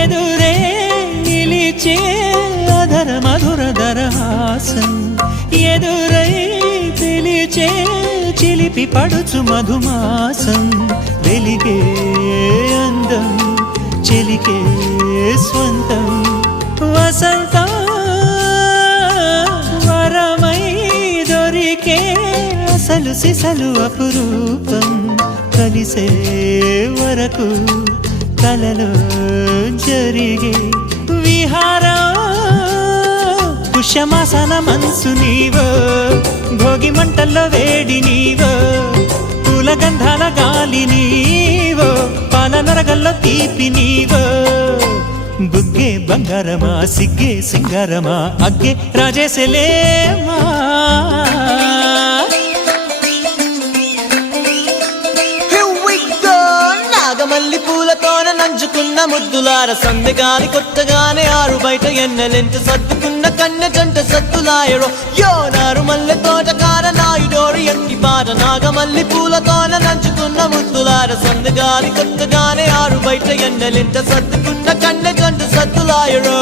ఎదురే నిలిచే అధర మధుర దరహాసం ఎదురై పిలిచే చిలిపి పడుచు మధుమాసం వెలిగే అందం చెలికే స్వంతం వసంతం వరమై దొరికే అసలు సిసలు అపురూపం కలిసే వరకు కలలో జరిగే విహారం పుష్యమాసన మనసు నీవో భోగి మంటల్లో వేడి నీవో పూల గంధాల గాలి నీవో పాల నరగల్లో తీపి నీవో బుగ్గే బంగారమా సిగ్గే సింగారమా అగ్గే రాజేసలేమా మల్లి పూలతోన నంచుకున్న ముద్దులార సందెగాని కొత్తగానే ఆరు బయట ఎన్నెలెంట సర్దుకున్న కన్నె జంట సత్తులాయరో యోనారు మల్లె తోటకార నాయుడోరు ఎట్టి పాట నాగమల్లి పూలతోన నంచుకున్న ముద్దులార సందెగాని కొత్తగానే ఆరు బయట ఎన్నెలెంట సర్దుకున్న కన్నె జంట సత్తులాయరో